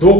2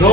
9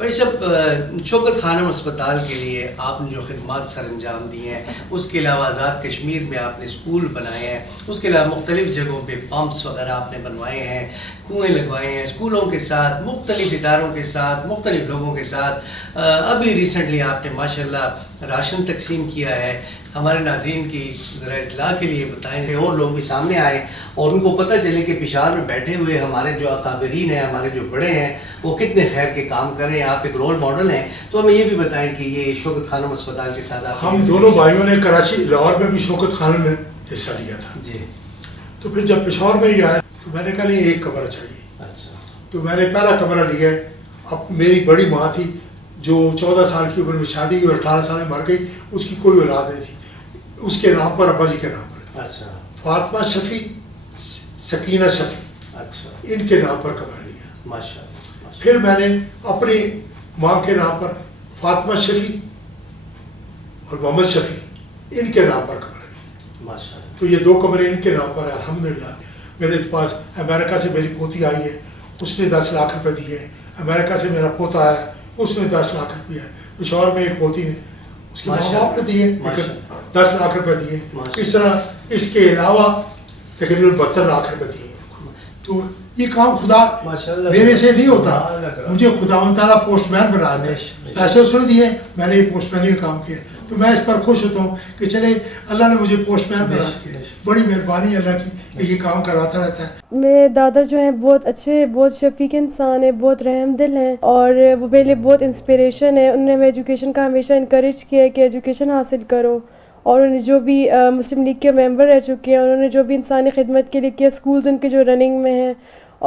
بھائی صاحب شوکت خانم اسپتال کے لیے آپ نے جو خدمات سر انجام دی ہیں، اس کے علاوہ آزاد کشمیر میں آپ نے اسکول بنائے ہیں، اس کے علاوہ مختلف جگہوں پہ پمپس وغیرہ آپ نے بنوائے ہیں، کنویں لگوائے ہیں، اسکولوں کے ساتھ، مختلف اداروں کے ساتھ، مختلف لوگوں کے ساتھ. ابھی ریسنٹلی آپ نے ماشاءاللہ راشن تقسیم کیا ہے. ہمارے ناظرین کی ذرا اطلاع کے لیے بتائیں کہ اور لوگ بھی سامنے آئیں اور ان کو پتہ چلے کہ پشاور میں بیٹھے ہوئے ہمارے جو اکابرین ہیں، ہمارے جو بڑے ہیں، وہ کتنے خیر کے کام کر رہے ہیں. آپ ایک رول ماڈل ہیں، تو ہمیں یہ بھی بتائیں کہ یہ شوکت خانم اسپتال کے ساتھ ہم دونوں بھائیوں نے کراچی لاہور میں بھی شوکت خانم میں حصہ لیا تھا. جی. تو پھر جب پشاور میں ہی آیا تو میں نے کہا نہیں ایک کمرہ چاہیے. اچھا. تو میں نے پہلا کمرہ لیا ہے. اب میری بڑی ماں تھی جو 14 سال کی عمر میں شادی ہوئی اور 18 سال میں مر گئی، اس کی کوئی اولاد نہیں تھی. اس کے نام پر، ابا جی کے نام پر، اچھا، فاطمہ شفیع، سکینہ شفیع، اچھا، ان کے نام پر کمرہ لیا. ماشاءاللہ. پھر میں نے اپنی ماں کے نام پر فاطمہ شفیع اور محمد شفیع ان کے نام پر کمرہ لیا. ماشاءاللہ. تو یہ 2 کمرے ان کے نام پر ہے. الحمدللہ میرے پاس امریکہ سے میری پوتی آئی ہے، اس نے 10 لاکھ روپے دیے. امریکہ سے میرا پوتا آیا، اس نے 10 لاکھ روپے. پشاور میں ایک پوتی نے، اس کے ماں باپ نے دیے لیکن 10 لاکھ روپے دیے. اس طرح اس کے علاوہ تقریباً 72 لاکھ روپے دیے. تو یہ کام خدا میرے سے نہیں ہوتا، مجھے خداوند تعالیٰ پوسٹ مین بنا دے. پیسے اس نے دیے، میں نے یہ پوسٹ مین کا کام کیا. تو میں اس پر خوش ہوتا ہوں کہ چلے اللہ نے مجھے پوسٹ مین بنا دیا. بڑی مہربانی اللہ کی کہ یہ کام کرواتا رہتا ہے. میرے دادا جو ہیں بہت اچھے، بہت شفیق انسان ہیں، بہت رحم دل ہیں، اور وہ میرے لیے بہت انسپریشن ہے. انہوں نے ہمیں ایجوکیشن کا ہمیشہ انکریج کیا ہے کہ ایجوکیشن حاصل کرو. اور انہوں نے جو بھی مسلم لیگ کے ممبر رہ چکے ہیں، انہوں نے جو بھی انسانی خدمت کے لیے کیا، اسکولز ان کے جو رننگ میں ہیں،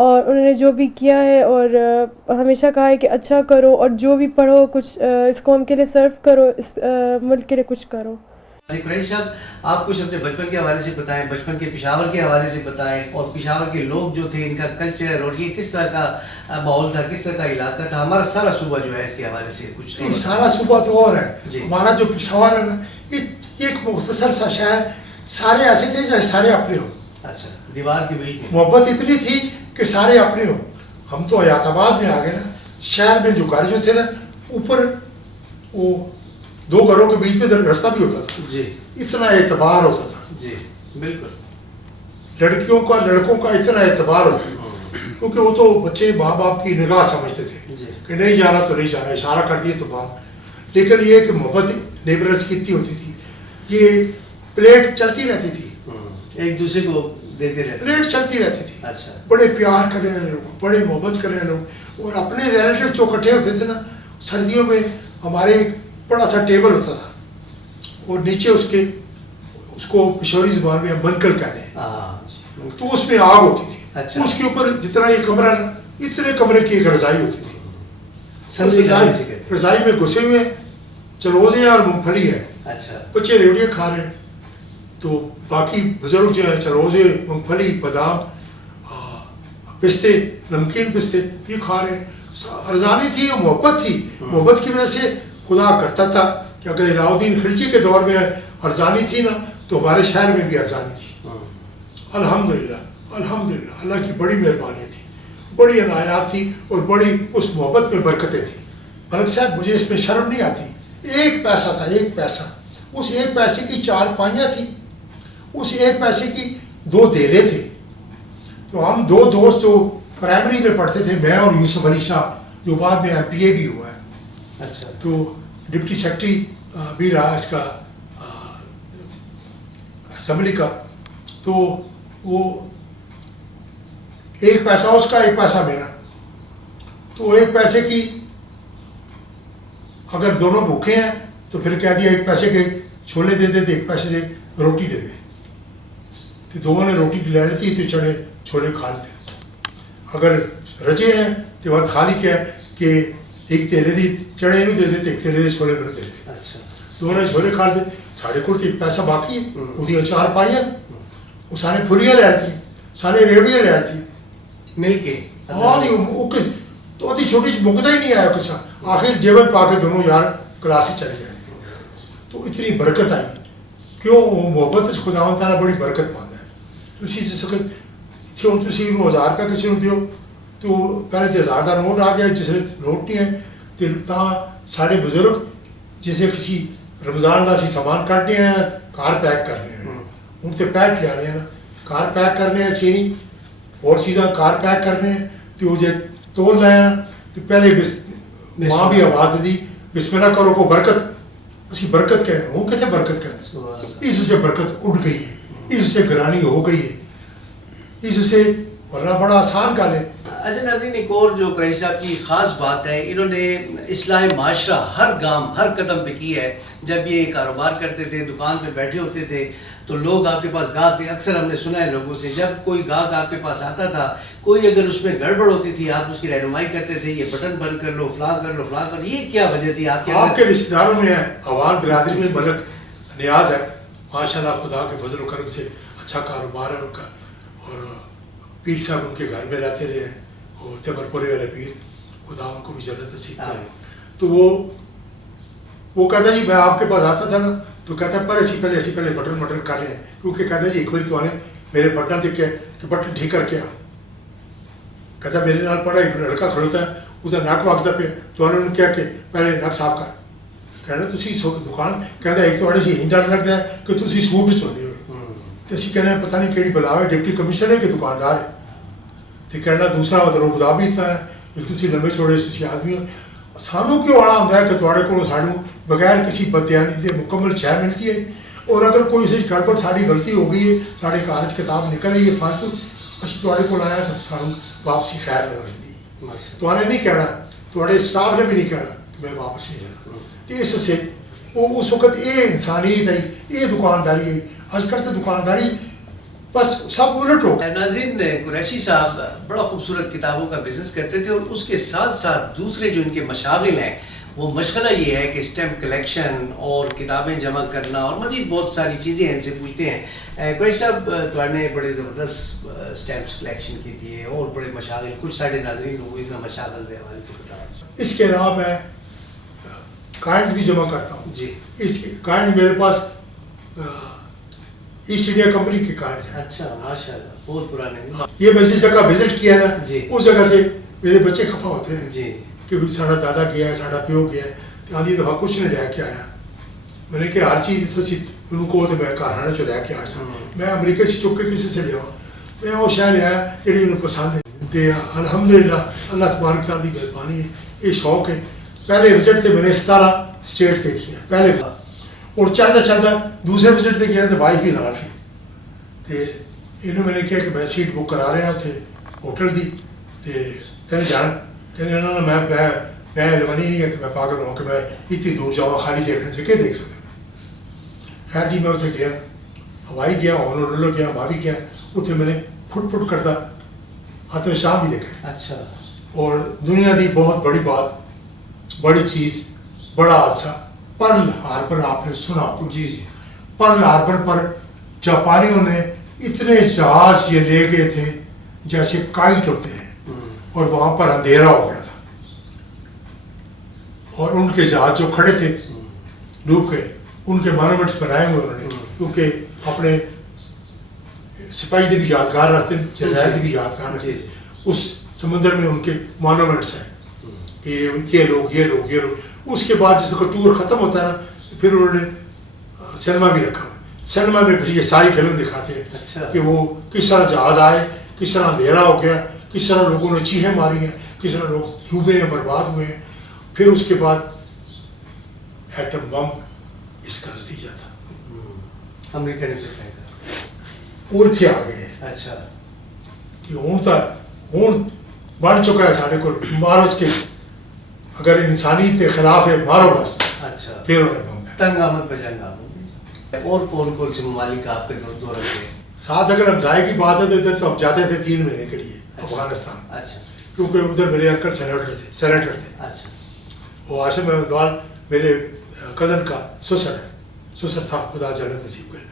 اور انہوں نے جو بھی کیا ہے، اور ہمیشہ کہا ہے کہ اچھا کرو اور جو بھی پڑھو کچھ اس قوم کے لیے سرو کرو، اس ملک کے لیے کچھ کرو. قریشی صاحب، آپ کچھ اپنے بچپن کے حوالے سے بتائیں، بچپن کے پشاور کے حوالے سے بتائیں، اور پشاور کے لوگ جو تھے، ان کا کلچر اور یہ کس طرح کا ماحول تھا، کس طرح کا علاقہ تھا. ہمارا سارا صوبہ جو ہے اس کے حوالے سے کچھ سارا صوبہ تو اور ہے. ہمارا جو پشاور ہے نا، ایک مختصر سا شہر، سارے ایسے تھے جیسے سارے اپنے ہو. اچھا. دیوار کے بیچ میں محبت اتنی تھی کہ سارے اپنے ہو. ہم تو حیات آباد میں آ گئے نا. شہر میں جو گھر جو تھے نا، اوپر وہ 2 گھروں کے بیچ میں رستہ بھی ہوتا تھا. جی. اتنا اعتبار ہوتا تھا. جی بالکل. لڑکیوں کا، لڑکوں کا اتنا اعتبار ہوتا تھا، کیونکہ وہ تو بچے ماں باپ کی نگاہ سمجھتے تھے کہ نہیں جانا تو نہیں جانا، اشارہ کر دیے تو باپ. لیکن یہ کہ محبت نیبرس کی اتنی ہوتی تھی. یہ پلیٹ چلتی رہتی تھی، ایک دوسرے کو دیتے رہتے، پلیٹ چلتی رہتی تھی. اچھا. بڑے پیار کرنے والے لوگ، بڑے محبت کرنے والے لوگ. اور اپنے ریلیٹیو جو اکٹھے ہوتے تھے نا، سردیوں میں ہمارے ایک بڑا سا ٹیبل ہوتا تھا، اور نیچے اس کو پشاوری زبان میں منکل کہتے ہیں. تو اس میں آگ ہوتی تھی. اس کے اوپر جتنا یہ کمرہ نا، اتنے کمرے کی ایک رضائی ہوتی تھی. رضائی میں گھسے ہوئے چلوزے ہیں اور مونگ پھلی ہے. بچے ریوڑیاں کھا رہے ہیں، تو باقی بزرگ جو ہیں چلوزے، مونگ پھلی، بادام، پستے، نمکین پستے یہ کھا رہے ہیں. ارزانی تھی، محبت تھی. محبت کی وجہ سے خدا کرتا تھا کہ اگر علاء الدین خلجی کے دور میں ارزانی تھی نا، تو ہمارے شہر میں بھی ارزانی تھی. الحمدللہ الحمدللہ اللہ کی بڑی مہربانی تھی، بڑی عنایات تھی، اور بڑی اس محبت میں برکتیں تھیں. ملک صاحب مجھے اس میں شرم نہیں آتی. 1 پیسہ تھا، 1 پیسہ. اس 1 پیسے کی 4 پائیاں تھیں. اس 1 پیسے کی 2 دھیلے تھے. تو ہم 2 دوست جو پرائمری میں پڑھتے تھے، میں اور یوسف علی شاہ جو بعد میں MPA بھی ہوا ہے. اچھا. تو ڈپٹی سیکرٹری بھی رہا اس کا اسمبلی کا. تو وہ 1 پیسہ اس کا، 1 پیسہ میرا. تو 1 پیسے کی اگر دونوں بھوکے ہیں تو پھر کہہ دیا 1 پیسے کے چھولے دے دے، 1 پیسے دے روٹی دے دے. تو دونوں نے روٹی لے لیتی تو چھولے کھا لیتے. اگر رجے ہیں تو بات خالی کیا ہے کہ 1 تیلے دی چڑے دے دیتے، 1 تیلے دے چھولے دے دیتے. دونوں نے چھولے کھا لیتے. ساڑھے کو 1 پیسہ باقی ہے، وہ 4 پائیاں. وہ سارے پھلیاں لے آتی ہیں، سارے ریوڑیاں لے آتی ہیں مل کے. ہاں جی. تو اتنی چھوٹی مکتا ہی نہیں آیا کچھ. آخر جیبت پا کے دونوں یار کلاس سے چلے گئے. تو اتنی برکت آئی. کیوں؟ محبت خداوند تعالیٰ بڑی برکت پاتا ہے. تو اسی سے سکت تھی ہوں تھی 1000 روپے کسی نے دیو تو پہلے تو 1000 کا نوٹ آ گیا، جس نے نوٹ نہیں ہے تو سارے بزرگ جسے کسی رمضان کا سامان کھنے ہیں کار پیک کرنے ہیں ہوں تو پیک لیا نا کار پیک کرنے ہیں چینی اور چیزاں کار پیک کرنے ہیں تو وہ جی تول رہے ہیں تو پہلے ماں بھی آواز دی بسم اللہ کرو کو برکت اسی برکت کہنے ہوں کیسے برکت کہنے اس سے برکت اٹھ گئی ہے اس سے گرانی ہو گئی ہے اس سے ورنہ بڑا آسان گل ہے. اچھا ناظرین ایک اور جو قریشی صاحب کی خاص بات ہے انہوں نے اصلاح معاشرہ ہر گام ہر قدم پہ کی ہے. جب یہ کاروبار کرتے تھے دکان پہ بیٹھے ہوتے تھے تو لوگ آپ کے پاس گاہک پہ اکثر ہم نے سنا ہے لوگوں سے جب کوئی گاہک آپ کے پاس آتا تھا کوئی اگر اس میں گڑبڑ ہوتی تھی آپ اس کی رہنمائی کرتے تھے یہ بٹن بند کر لو فلاں کر لو فلاں کر لو. یہ کیا وجہ تھی آپ کے رشتہ داروں میں ہے عوام برادری میں ملک نیاز ہے ماشاء اللہ خدا کے فضل و کرم سے اچھا کاروبار ہے ان کا. اور پیر صاحب ان کے گھر میں رہتے رہے ہیں وہ تیمر پورے والے پیر خدا ان کو بھی جنت نصیب کرے. تو وہ کہتا جی میں آپ کے پاس آتا تھا نا تو کہتا ہے پر اسی پہلے بٹن کر رہے ہیں کیونکہ کہتا ہے جی ایک بار تو آنے میرے بٹن دیکھے کہ بٹن ٹھیک کر کے آ. کہتا ہے میرے نال پڑا ایک لڑکا کھڑوتا ہے اس کا نک وگتا پہ تو انہوں نے کیا کہ پہلے نک صاف کر. کہنا تھی دکان کہتا ایک تو سی ہی ڈر لگتا ہے کہ تھی سوٹ چاہتے ہو تو اسی کہنا پتہ نہیں کہڑی بلا ہے ڈپٹی کمشنر ہے کہ دکاندار ہے. تو کہنا دوسرا مطلب خدا بھی اتنا ہے ایک تھی لمبے چھوڑے تھی آدمی ہو سانوں کیوں آنا ہوتا ہے کہ تھوڑے کو سانوں بغیر کسی بدیانی سے مکمل شہ ملتی ہے. اور اگر کوئی اسے گڑبڑ ساری غلطی ہو گئی ہے سارے کارج کتاب نکل آئی ہے فالتو اسی تھوڑے کو آیا تو سانوں واپسی خیر لگ دی تو نہیں کہنا تھوڑے اسٹاف نے بھی نہیں کہنا کہ میں واپس نہیں جانا. تو اس سے وہ اس وقت یہ انسانیت ہے یہ دکانداری ہے. آج کل تو دکانداری بس سب الٹ ہو. ناظرین قریشی صاحب بڑا خوبصورت کتابوں کا بزنس کرتے تھے اور اس کے ساتھ ساتھ دوسرے جو ان کے مشاغل ہیں وہ مشغلہ یہ ہے کہ اسٹیمپ کلیکشن اور کتابیں جمع کرنا اور مزید بہت ساری چیزیں ان سے پوچھتے ہیں. قریشی صاحب تو نے بڑے زبردست اسٹیمپس کلیکشن کی تھی اور بڑے مشاغل کچھ ساڑھے ناظرین لوگوں اس میں مشاغل کے حوالے سے بتایا. اس کے علاوہ میں کائنز بھی جمع کرتا ہوں. جی اس کے کائنز میرے پاس ایسٹ انڈیا کمپنی کے کارڈ ہیں. اچھا ماشاءاللہ بہت پرانے. یہ میں جس جگہ وزٹ کیا نا جی اس جگہ سے میرے بچے خفا ہوتے ہیں جی کہ ساڑا دادا گیا ہے ساڑا پیو گیا ہے آدھی دفعہ کچھ نہیں لے کے آیا. میں نے کہ ہر چیز ان کو تو میں کارخانہ چ لے کے آ سکتا میں امریکہ سے چک کے کسی سے لیا میں وہ شہر لیا جی انہوں پسند ہے. تو الحمدللہ اللہ تبارک تعالیٰ کی مہربانی ہے یہ شوق ہے. پہلے وزٹ سے میں نے 17 اسٹیٹ دیکھی ہیں پہلے اور چلتا دوسرے وزٹ سے گیا تو وائف بھی نال تھی. تو انہوں میں نے کیا کہ میں سیٹ بک کرا رہا اتنے ہوٹل کی تو کہنے جانا کہنے انہوں نے میں لونی نہیں ہے کہ میں پاگل ہوں کہ میں اتنی دور جاؤں خالی دیکھنے سے کیا دیکھ سکتا. خیر جی میں اتنے گیا ہوائی گیا ہانولولو گیا ماوی گیا اتنے میں نے پھٹ کرتا حتم شام بھی دیکھا. اچھا اور دنیا کی بہت بڑی بات بڑی چیز بڑا حادثہ پرل ہاربر آپ نے سنا ہوگا. جی جی پرل ہاربر پر جاپانیوں نے اتنے جہاز یہ لے گئے تھے جیسے کائٹ ہوتے ہیں اور وہاں پر اندھیرا ہو گیا تھا اور ان کے جہاز جو کھڑے تھے ڈوب گئے. ان کے مانومنٹس بنائے ہوئے انہوں نے کیونکہ اپنے سپاہی کی بھی یادگار رکھتے ہیں جنرل کی بھی یادگار رکھتے ہیں. اس سمندر میں ان کے مانومنٹس ہیں کہ یہ لوگ. اس کے بعد جس کا ٹور ختم ہوتا ہے نا پھر انہوں نے سنیما بھی رکھا ہوا. سنیما میں پھر یہ ساری فلم دکھاتے ہیں کہ وہ کس طرح جہاز آئے کس طرح اندھیرا ہو گیا کس طرح لوگوں نے چیخیں ماری ہیں کس طرح لوگ ڈوبے ہیں برباد ہوئے ہیں. پھر اس کے بعد ایٹم بم اس کا نتیجہ تھا. امریکہ نے وہ اتنے آ گئے ہیں. اچھا کہ ہوں بن چکا ہے سارے کو مارو کے اگر انسانیت کے خلاف ہے مارو بس. اچھا پھر انہیں بم تنگ آمد پہ جنگ آمد. اور کون سے ممالک آپ کے دورے تھے؟ ساتھ اگر ہم ضائع کی بات ہے تو ہم جاتے تھے 3 مہینے کے لیے افغانستان. اچھا کیونکہ ادھر میرے انکل سینیٹر تھے. اچھا وہ ہاشم احمد میرے کزن کا سسر تھا خدا جنت نصیب کرے.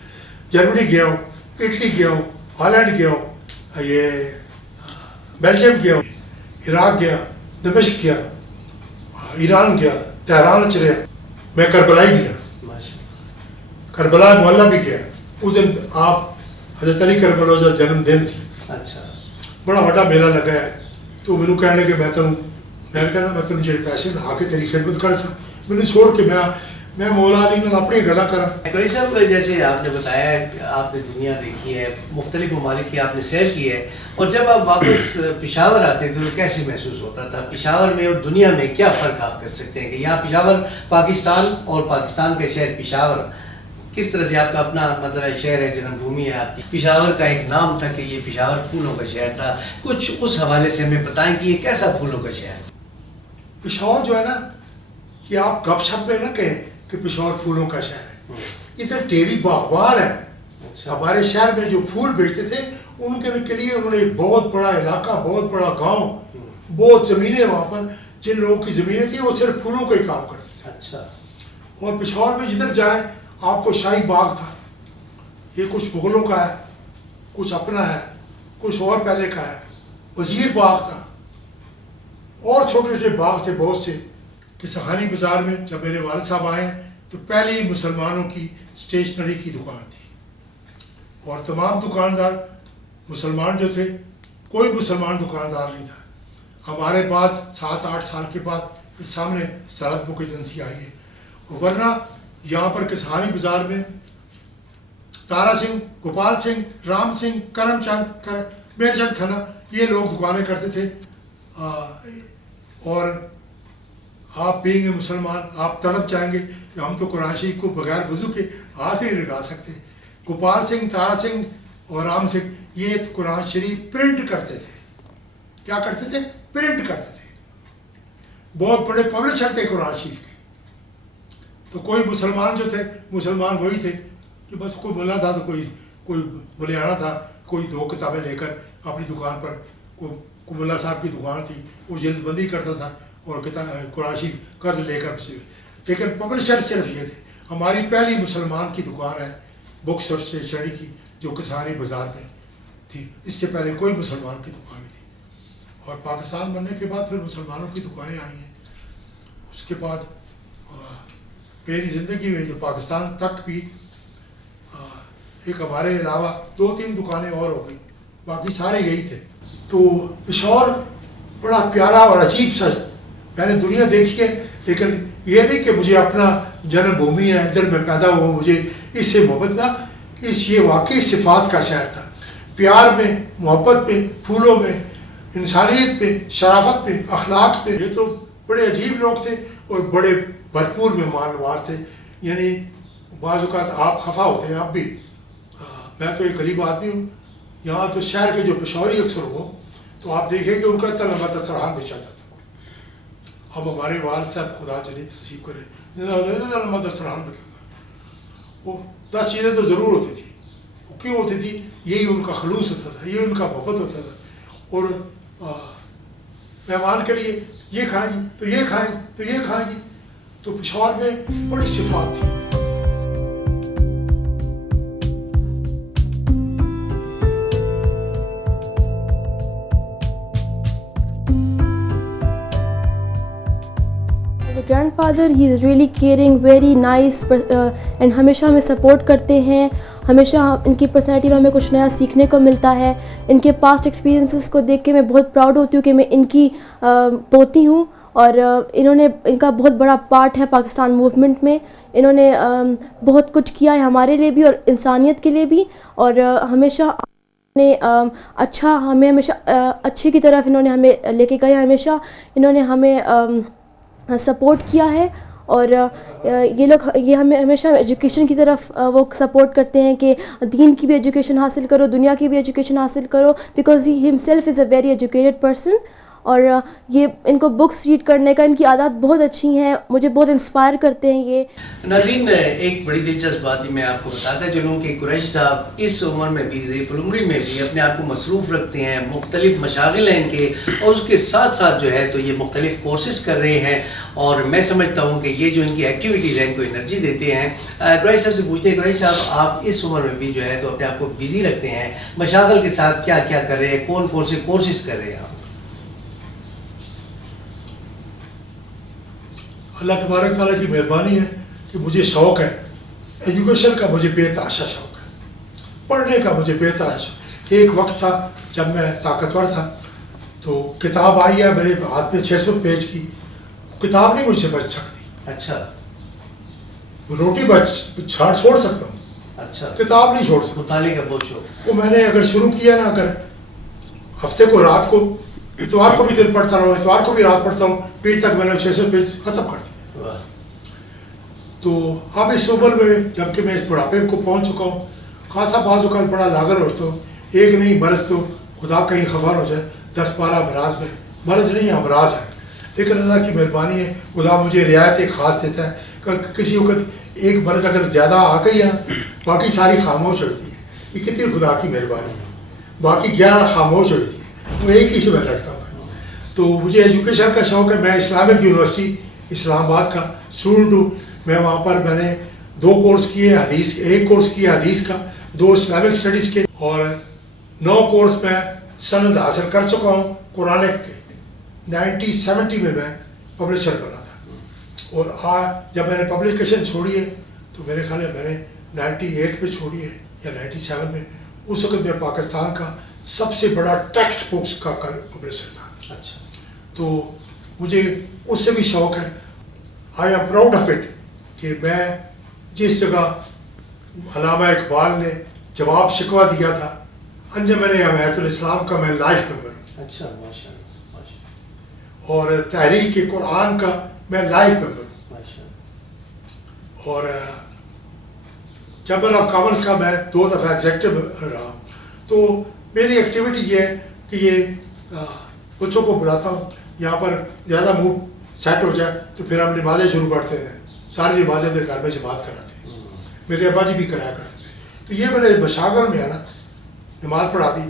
جرمنی گیا ہوں اٹلی گیا ہوں ہالینڈ گیا ہوں یہ بیلجیم گیا ہوں عراق گیا دمشق گیا ایران گیا تہران چلے میں کربلائی بھی گیا کربلا محلہ بھی گیا. اس دن آپ حضرت علی کربلا کا جنم دن تھی. اچھا بڑا بڑا میلہ لگا ہے تو مینوں کہنے کہ میں تمہیں میں نے کہا میں تین جڑے پیسے آ کے تیری خدمت کر سا میں چھوڑ کے میں مولا علی نے اپنی گلا کرا. قریشی صاحب جیسے آپ نے بتایا کہ آپ نے دنیا دیکھی ہے, مختلف ممالک کی آپ نے سیر کی ہے, اور جب آپ واپس پشاور آتے تو کیسے محسوس ہوتا تھا؟ پشاور میں اور دنیا میں کیا فرق آپ کر سکتے ہیں کہ یہاں پشاور پاکستان اور پاکستان کا شہر پشاور کس طرح سے آپ کا اپنا مطلب شہر ہے, جنم بھومی ہے آپ کی. پشاور کا ایک نام تھا کہ یہ پشاور پھولوں کا شہر تھا, کچھ اس حوالے سے ہمیں بتائیں کہ یہ کیسا پھولوں کا شہر تھا؟ پشاور جو ہے نا, یہ آپ گپ شپ میں نہ کہیں کہ پشاور پھولوں کا شہر ہے. ادھر ڈیری باغبان ہے. ہمارے شہر میں جو پھول بیچتے تھے ان کے لیے انہوں نے ایک بہت بڑا علاقہ, بہت بڑا گاؤں, بہت زمینیں وہاں پر, جن لوگوں کی زمینیں تھیں وہ صرف پھولوں کا ہی کام کرتے تھے. اچھا. اور پشاور میں جدھر جائیں آپ کو شاہی باغ تھا, یہ کچھ مغلوں کا ہے, کچھ اپنا ہے, کچھ اور پہلے کا ہے. وزیر باغ تھا, اور چھوٹے چھوٹے باغ تھے بہت سے. کہ سخانی بازار میں جب میرے والد صاحب آئے ہیں تو پہلی مسلمانوں کی اسٹیشنری کی دکان تھی, اور تمام دکاندار مسلمان جو تھے, کوئی مسلمان دکاندار نہیں تھا. ہمارے بعد 7-8 سال کے بعد سامنے سرحد بک ایجنسی آئی ہے, ورنہ یہاں پر کسانی بازار میں تارا سنگھ, گوپال سنگھ, رام سنگھ, کرم چند, میر چند کھنہ, یہ لوگ دکانیں کرتے تھے. اور آپ بینگ مسلمان آپ تڑپ جائیں گے کہ ہم تو قرآن شریف کو بغیر وضو کے ہاتھ نہیں لگا سکتے. گوپال سنگھ, تارا سنگھ اور رام سنگھ یہ قرآن شریف پرنٹ کرتے تھے. کیا کرتے تھے؟ پرنٹ کرتے تھے. بہت بڑے پبلشر تھے قرآن شریف کے. تو کوئی مسلمان جو تھے, مسلمان وہی تھے کہ بس کوئی ملا تھا تو کوئی ملیانا تھا, کوئی 2 کتابیں لے کر اپنی دکان پر, کوئی ملا صاحب کی دکان تھی, وہ جلد بندی کرتا تھا اور قرآن شریف قرض لے کر. لیکن پبلشر صرف یہ تھے. ہماری پہلی مسلمان کی دکان ہے بکس اور اسٹیشنری کی, جو کسانی بازار میں تھی. اس سے پہلے کوئی مسلمان کی دکان نہیں تھی, اور پاکستان بننے کے بعد پھر مسلمانوں کی دکانیں آئی ہیں. اس کے بعد میری زندگی میں جو پاکستان تک بھی ایک ہمارے علاوہ 2-3 دکانیں اور ہو گئی, باقی سارے یہی تھے. تو پشاور بڑا پیارا اور عجیب سا میں نے دنیا دیکھی ہے, لیکن یہ نہیں کہ مجھے اپنا جنم بھومی ہے, ادھر میں پیدا ہوا, مجھے اس سے محبت نہ, یہ واقعی صفات کا شہر تھا. پیار میں, محبت میں, پھولوں میں, انسانیت میں, شرافت میں, اخلاق میں. یہ تو بڑے عجیب لوگ تھے اور بڑے بھرپور مہمان نواز تھے. یعنی بعض اوقات آپ خفا ہوتے ہیں, اب بھی. میں تو ایک غریب آدمی ہوں, یہاں تو شہر کے جو پشاوری اکثر ہو تو آپ دیکھیں کہ ان کا اتنا لمبا دسترخوان بھی چلتا تھا. اب ہمارے والد صاحب خدا جلی نصیب کرے, اتنا لمبا دسترخوان بچتا تھا. وہ 10 چیزیں تو ضرور ہوتی تھی. وہ کیوں ہوتی تھی؟ یہی ان کا خلوص ہوتا تھا, یہ ان کا محبت ہوتا تھا. اور مہمان کے لیے یہ کھائیں گی تو یہ کھائیں گی تو یہ کھائیں گی. تو پشاور میں بڑی صفات تھی. grandfather, he is really caring, very nice, and ہمیشہ ہمیں سپورٹ کرتے ہیں. ہمیشہ ان کی پرسنالٹی میں ہمیں کچھ نیا سیکھنے کو ملتا ہے. ان کے پاسٹ ایکسپیرینسز کو دیکھ کے میں بہت پراؤڈ ہوتی ہوں کہ میں ان کی پوتی ہوں, اور انہوں نے ان کا بہت بڑا پارٹ ہے پاکستان موومنٹ میں. انہوں نے بہت کچھ کیا ہے ہمارے لیے بھی اور انسانیت کے لیے بھی, اور ہمیشہ نے اچھا ہمیں ہمیشہ اچھے کی طرف انہوں نے ہمیں لے کے گئے. ہمیشہ انہوں نے ہمیں سپورٹ کیا ہے, اور یہ ہمیں ہمیشہ ایجوکیشن کی طرف وہ سپورٹ کرتے ہیں کہ دین کی بھی ایجوکیشن حاصل کرو, دنیا کی بھی ایجوکیشن حاصل کرو, because he himself is a very educated person. اور یہ ان کو بکس ریڈ کرنے کا ان کی عادات بہت اچھی ہیں, مجھے بہت انسپائر کرتے ہیں یہ. ناظرین, ایک بڑی دلچسپ بات میں آپ کو بتاتا چلوں کہ قریشی صاحب اس عمر میں بھی, ضعیف العمری میں بھی اپنے آپ کو مصروف رکھتے ہیں. مختلف مشاغل ہیں ان کے, اور اس کے ساتھ ساتھ جو ہے تو یہ مختلف کورسز کر رہے ہیں. اور میں سمجھتا ہوں کہ یہ جو ان کی ایکٹیویٹیز ہیں ان کو انرجی دیتے ہیں. قریشی صاحب سے پوچھتے ہیں, قریشی صاحب آپ اس عمر میں بھی جو ہے تو اپنے آپ کو بزی رکھتے ہیں, مشاغل کے ساتھ کیا کیا کر رہے ہیں, کون سے کورسز کر رہے ہیں آپ؟ اللہ تبارک تعالیٰ کی مہربانی ہے کہ مجھے شوق ہے ایجوکیشن کا, مجھے بے تحاشا شوق ہے پڑھنے کا, مجھے بے تحاشا. ایک وقت تھا جب میں طاقتور تھا تو کتاب آئی ہے میرے ہاتھ میں 600 پیج کی، کتاب نہیں مجھ سے بچ سکتی. اچھا روٹی چھوڑ سکتا ہوں، اچھا، کتاب نہیں چھوڑ سکتا. مطالعے کا بہت شوق. وہ میں نے اگر شروع کیا نا، اگر ہفتے کو رات کو، اتوار کو بھی دن پڑھتا رہا ہوں، اتوار کو بھی رات پڑھتا ہوں، پیر تک میں نے 600 پیج ختم کر دیا. واہ. تو اب اس عمر میں جب کہ میں اس بڑھاپے کو پہنچ چکا ہوں، خاصا بعض اوقات بڑا لاغر ہوتا ہوں. ایک نہیں مرض تو خدا کہیں خبر ہو جائے 10-12 امراض میں، مرض نہیں امراض ہے، لیکن اللہ کی مہربانی ہے، خدا مجھے رعایت ایک خاص دیتا ہے کہ کسی وقت ایک مرض اگر زیادہ آ گئی ہے باقی ساری خاموش ہوتی ہے. یہ کتنی خدا کی مہربانی ہے. باقی 11 خاموش ہوتی ہے، وہ ایک ہی سے میں لڑتا ہوں. تو مجھے ایجوکیشن کا شوق ہے. میں اسلامک یونیورسٹی اسلام آباد کا اسٹوڈنٹ ہوں. میں وہاں پر میں نے 2 کورس کیے حدیث، ایک کورس کیا حدیث کا، 2 اسلامک اسٹڈیز کے، اور 9 کورس میں سند حاصل کر چکا ہوں قرآن کے. 1970 میں پبلشر بنا تھا، اور آج جب میں نے پبلیکیشن چھوڑی ہے تو میرے خیال ہے میں نے 98 میں چھوڑی ہے یا 97 میں. اس وقت میں پاکستان کا سب سے بڑا ٹیکسٹ بکس کا پبلشر تھا. اچھا. تو مجھے اس سے بھی شوق ہے. I am proud of it کہ میں جس جگہ علامہ اقبال نے جواب شکوہ دیا تھا، انجمن حمایت الاسلام کا میں لائف ممبر ہوں. اچھا، ماشاء اللہ، ماشاء اللہ، اور تحریک قرآن کا میں لائف ممبر ہوں. ماشاء اللہ. اور چیمبر آف کامرس کا میں 2 دفعہ ایگزیکٹو رہا. تو میری ایکٹیویٹی یہ ہے کہ یہ بچوں کو بلاتا ہوں. یہاں پر زیادہ موڈ سیٹ ہو جائے تو پھر ہم نمازیں شروع کرتے ہیں. ساری نمازیں پھر گھر میں جماعت کراتے ہیں. میرے ابا جی بھی کرایا کرتے تھے. تو یہ میں نے مشاغل میں آنا نماز پڑھا دی.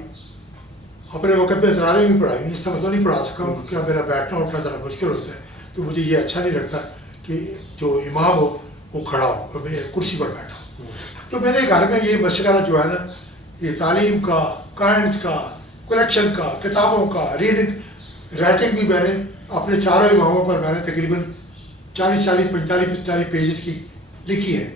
اپنے وقت میں تراویح بھی پڑھائی. اس وقت تو نہیں پڑھا سکا ہوں کیونکہ میرا بیٹھنا اٹھنا ذرا مشکل ہوتا ہے. تو مجھے یہ اچھا نہیں لگتا کہ جو امام ہو وہ کھڑا ہو اور میں کرسی پر بیٹھا ہوں. تو میرے گھر میں یہ مشغلہ جو ہے نا، یہ تعلیم کا، کائنس کا، کلیکشن کا، کتابوں کا، ریڈنگ، رائٹنگ بھی میں نے اپنے 4 اماموں پر میں نے تقریباً 45 پیجز کی لکھی ہے.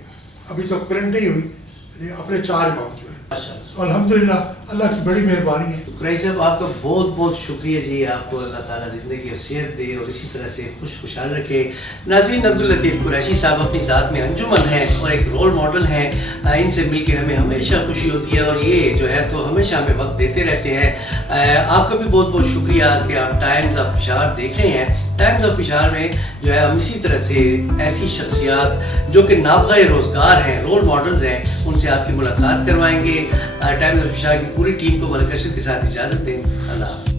ابھی تک پرنٹ نہیں ہوئی، اپنے 4 امام جو ہیں. ماشاء اللہ. الحمدللہ اللہ کی بڑی مہربانی ہے. قریشی صاحب آپ کا بہت بہت شکریہ جی. آپ کو اللہ تعالیٰ زندگی اور صحت دے اور اسی طرح سے خوشحال رکھے. ناظرین، عبداللطیف قریشی صاحب اپنی ذات میں انجمن ہیں اور ایک رول ماڈل ہیں. ان سے مل کے ہمیں ہمیشہ خوشی ہوتی ہے اور یہ جو ہے تو ہمیشہ ہمیں وقت دیتے رہتے ہیں. آپ کا بھی بہت بہت شکریہ کہ آپ ٹائمز آف پشاور دیکھ رہے ہیں. ٹائمز آف پشاور میں جو ہے ہم اسی طرح سے ایسی شخصیات جو کہ نابغہ روزگار ہیں، رول ماڈلز ہیں، ان سے آپ کی ملاقات کروائیں گے. ٹائمز آف پشاور کی پوری ٹیم کو ملک ارشد کے ساتھ اجازت دیں. اللہ حافظ.